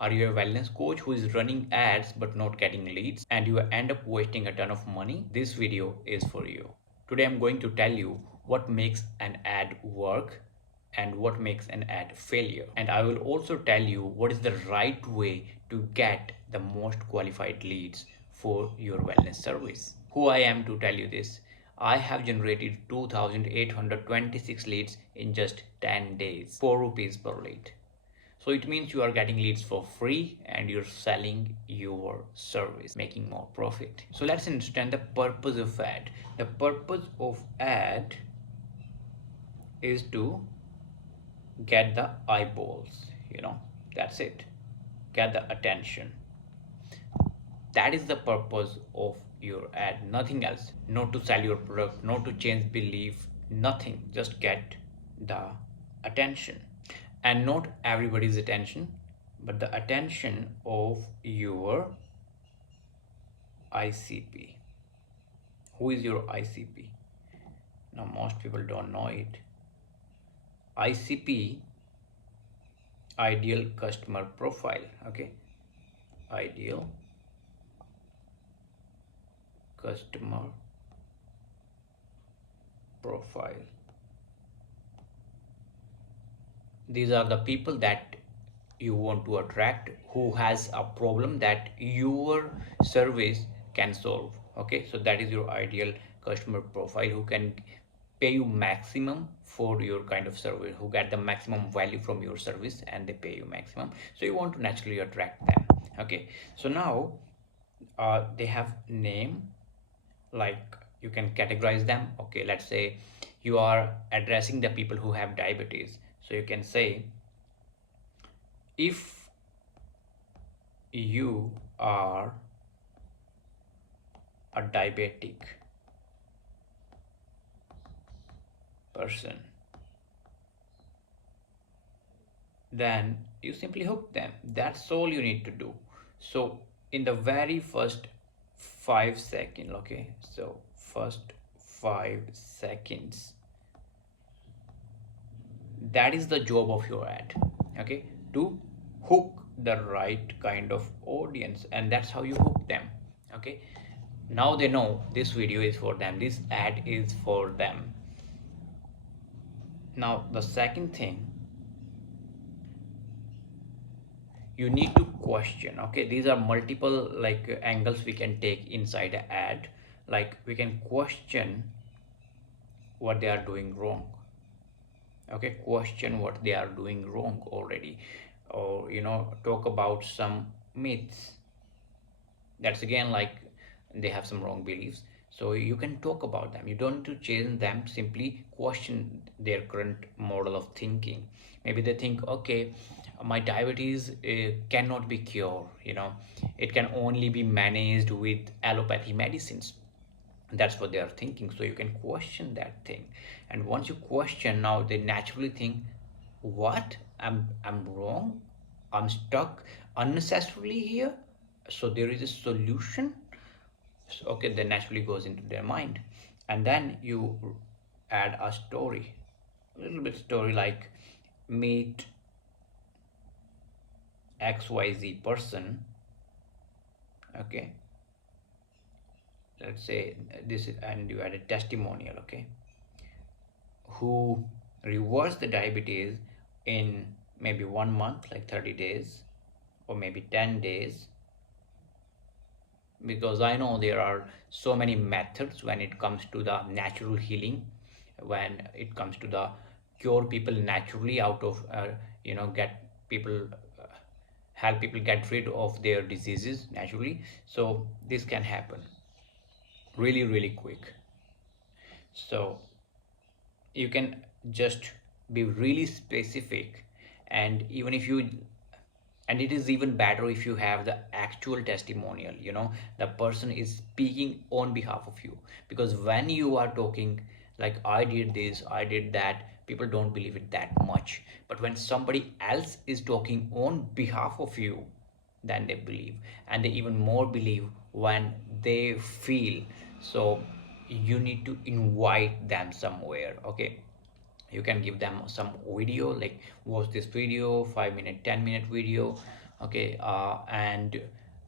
Are you a wellness coach who is running ads but not getting leads and you end up wasting a ton of money? This video is for you. Today I'm going to tell you what makes an ad work and what makes an ad failure. And I will also tell you what is the right way to get the most qualified leads for your wellness service. Who I am to tell you this? I have generated 2,826 leads in just 10 days, 4 rupees per lead. So it means you are getting leads for free and you're selling your service, making more profit. So let's understand the purpose of ad. The purpose of ad is to get the eyeballs, that's it. Get the attention. That is the purpose of your ad, nothing else. Not to sell your product, not to change belief, nothing. Just get the attention. And not everybody's attention, but the attention of your ICP. Who is your ICP? Now, most people don't know it. ICP, ideal customer profile. Okay, ideal customer profile. These are the people that you want to attract, who has a problem that your service can solve. Okay, so that is your ideal customer profile, who can pay you maximum for your kind of service, who get the maximum value from your service and they pay you maximum. So you want to naturally attract them. Okay, so now they have name, like you can categorize them. Okay, let's say you are addressing the people who have diabetes, so you can say, if you are a diabetic person, then you simply hook them. That's all you need to do. So in the very first 5 seconds, okay, so first 5 seconds, that is the job of your ad. Okay, to hook the right kind of audience, and that's how you hook them. Okay, now they know this video is for them, this ad is for them. Now the second thing, you need to question. Okay, these are multiple angles we can take inside an ad. Like we can question what they are doing wrong. Okay, question what they are doing wrong already, or talk about some myths. That's again like they have some wrong beliefs, so you can talk about them. You don't need to change them, simply question their current model of thinking. Maybe they think, okay, my diabetes cannot be cured, it can only be managed with allopathy medicines. That's what they are thinking. So you can question that thing, and once you question, now they naturally think, what, I'm wrong, I'm stuck unnecessarily here, so there is a solution. So, okay, that naturally goes into their mind. And then you add a story, a little bit story, like meet XYZ person. Okay, let's say this, and you add a testimonial. Okay, who reversed the diabetes in maybe 1 month, like 30 days, or maybe 10 days. Because I know there are so many methods when it comes to the natural healing, when it comes to the cure people naturally out of get people, help people get rid of their diseases naturally. So this can happen really, really quick. So you can just be really specific, and even if you, and it is even better if you have the actual testimonial, the person is speaking on behalf of you. Because when you are talking like, I did this, I did that, people don't believe it that much. But when somebody else is talking on behalf of you, then they believe, and they even more believe when they feel. So you need to invite them somewhere. Okay, you can give them some video, like watch this video, 5 minute, 10-minute video, Okay, and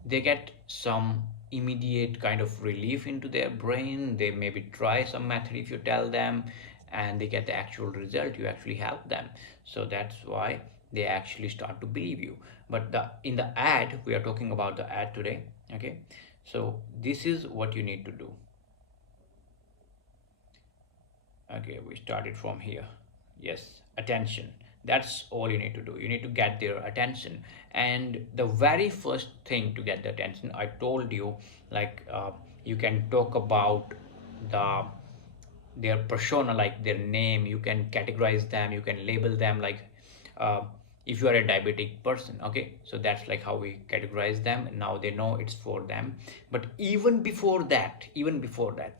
they get some immediate kind of relief into their brain. They maybe try some method if you tell them, and they get the actual result. You actually help them, so that's why they actually start to believe you. But in the ad, we are talking about the ad today. Okay, so this is what you need to do. Okay, we started from here. Yes, attention. That's all you need to do. You need to get their attention. And the very first thing to get the attention, I told you, like you can talk about the their persona, like their name. You can categorize them. You can label them like uh, if you are a diabetic person. Okay, so that's like how we categorize them. Now they know it's for them. But even before that,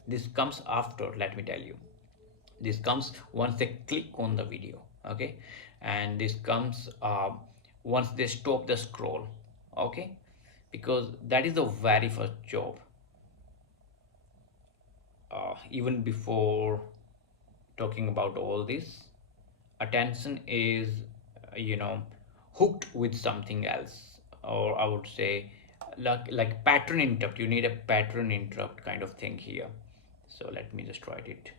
this comes after. Let me tell you, this comes once they click on the video. Okay, and this comes once they stop the scroll. Okay, because that is the very first job. Even before talking about all this, attention is hooked with something else, or I would say like pattern interrupt. You need a pattern interrupt kind of thing here. So let me just write it.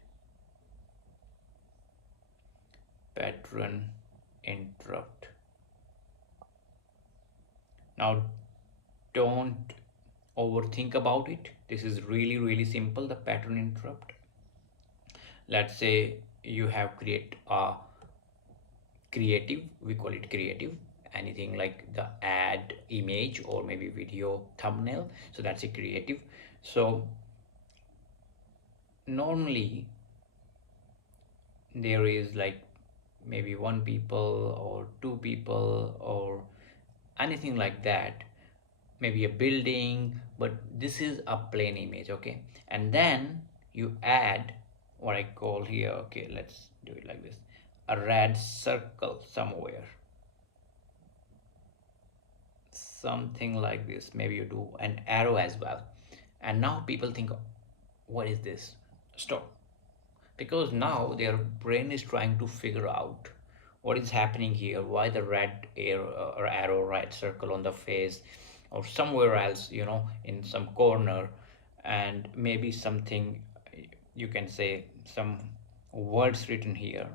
Pattern interrupt. Now don't overthink about it. This is really really simple. The pattern interrupt, let's say you have create a creative, we call it creative, anything like the ad image or maybe video thumbnail, so that's a creative. So normally there is like maybe one people or two people or anything like that, maybe a building, but this is a plain image. Okay, and then you add what I call here, okay, let's do it like this, a red circle somewhere, something like this. Maybe you do an arrow as well, and now people think, what is this? Stop, because now their brain is trying to figure out what is happening here, why the red or arrow, red circle on the face or somewhere else, in some corner, and maybe something, you can say some words written here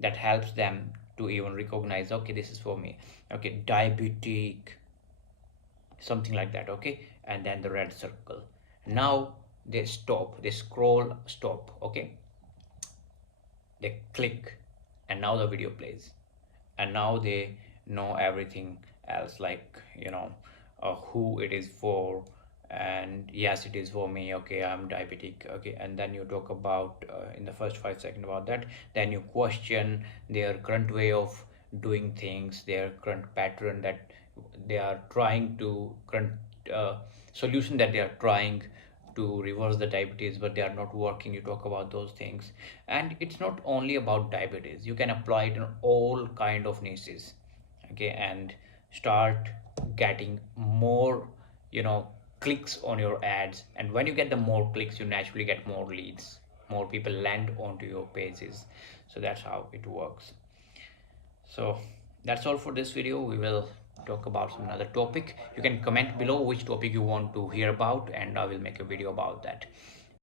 that helps them to even recognize, okay, this is for me. Okay, diabetic, something like that. Okay, and then the red circle. Now they stop, they scroll, stop. Okay, they click, and now the video plays, and now they know everything else, like who it is for, and yes, it is for me. Okay, I'm diabetic. Okay, and then you talk about in the first 5 seconds about that, then you question their current way of doing things, their current pattern that they are trying to current solution that they are trying to reverse the diabetes, but they are not working. You talk about those things, and it's not only about diabetes. You can apply it in all kind of niches. Okay, and start getting more clicks on your ads, and when you get the more clicks, you naturally get more leads, more people land onto your pages. So that's how it works. So that's all for this video. We will talk about some other topic. You can comment below which topic you want to hear about, and I will make a video about that.